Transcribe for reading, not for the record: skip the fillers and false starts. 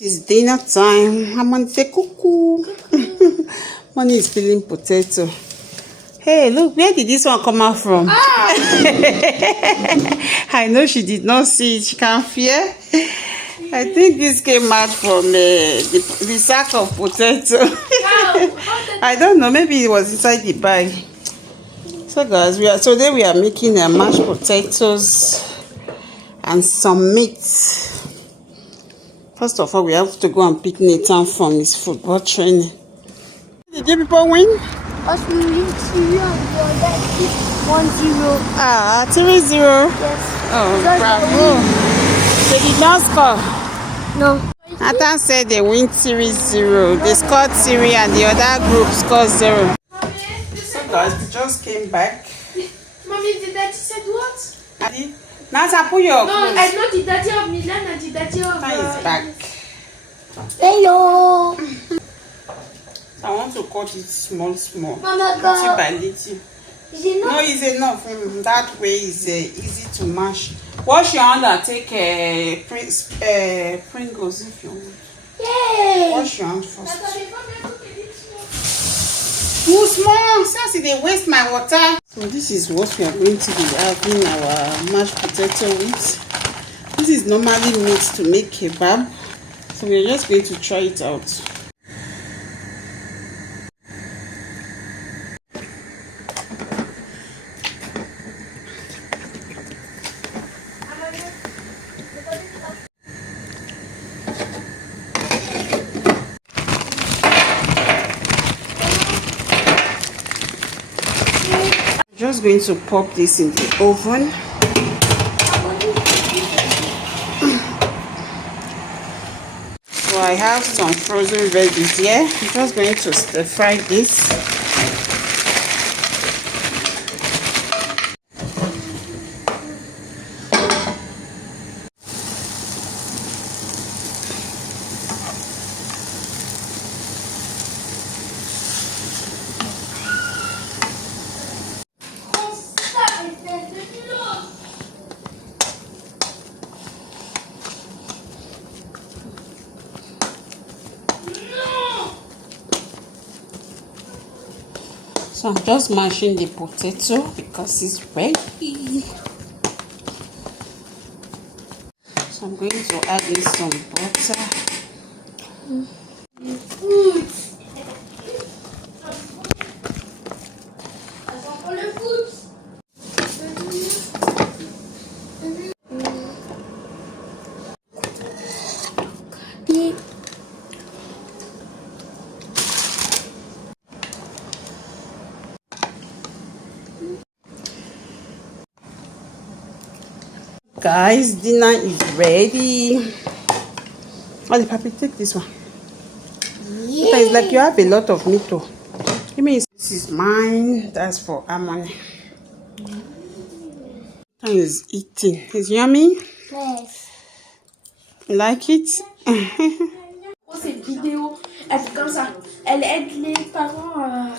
It's dinner time. I'm on the cuckoo. Money is peeling potato. Hey, look, where did this one come out from? I know she did not see it. She can't fear. I think this came out from the sack of potato. I don't know. Maybe it was inside the bag. So, guys, today we are making mashed potatoes and some meat. First of all, we have to go and pick Nathan from his football training. Did you people win? 1-0. Ah, 3-0. Yes. Oh, bravo. They did not score. No. Nathan said they win 3-0. They scored 3 and the other group scored 0. So guys, we just came back. Mommy, did daddy said what? Daddy? Nathan, put your clothes. No, I know the daddy of Milan and the daddy of... Nathan is back. Hello. So I want to cut it small. Mama, Little by little. Is it not? No, it's enough. That way is easy to mash. Wash your hand and take Pringles if you want. Yay. Wash your hand first. Too small. Since they waste my water. So this is what we are going to be having our mashed potato with. This is normally made to make kebab. So we're just going to try it out. Just going to pop this in the oven. So I have some frozen veggies here. I'm just going to stir fry this. So I'm just mashing the potato because it's ready. So I'm going to add in some butter. Guys, dinner is ready. Oh, the papi, take this one. Yeah. It's like you have a lot of meat too. It means this is mine. That's for Harmony. Is eating. It's yummy. Yes. You like it? Cette vidéo, elle fait comme ça. Elle aide les parents à...